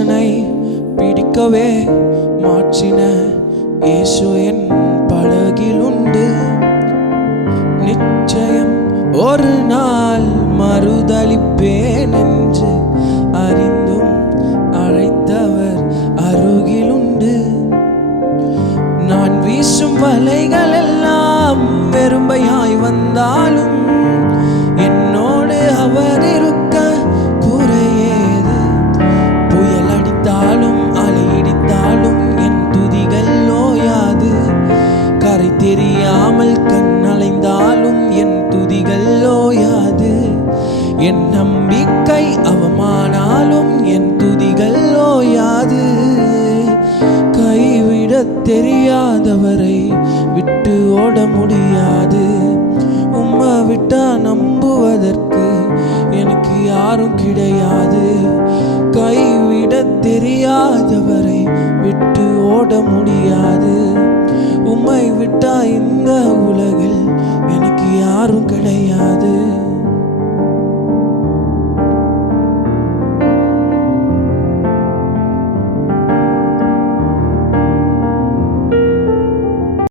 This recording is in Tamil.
மனுஷனை பிடிக்கவே மாற்றின இயேசு என் படகில் உண்டு. நிச்சயம் ஒரு நாள் மறுதலிப்பேன் என்று அறிந்தும் அழைத்தவர் அருகில் உண்டு. நான் வீசும் வலைகள் எல்லாம் வெறுமையாய் வந்தாலும் என்னோடு அவர் இருக்க குறையேது. புயல் அடித்தாலும் அலையடித்தாலும் என் துதிகள் ஓயாது. கரை தெரியாமல் கண் அலைந்தாலும் என் துதிகள் ஓயாது. என் நம்பிக்கை அவமானாலும் என் துதிகள் ஓயாது. கைவிட தெரியாதவரை விட்டு ஓட முடியாது. உம்மை விட்டா நம்புவதற்கு எனக்கு யாரும் கிடையாது. கைவிட தெரியாதவரை விட்டு ஓட முடியாது. உம்மை விட்டா இந்த உலகில் எனக்கு யாரும் கிடையாது.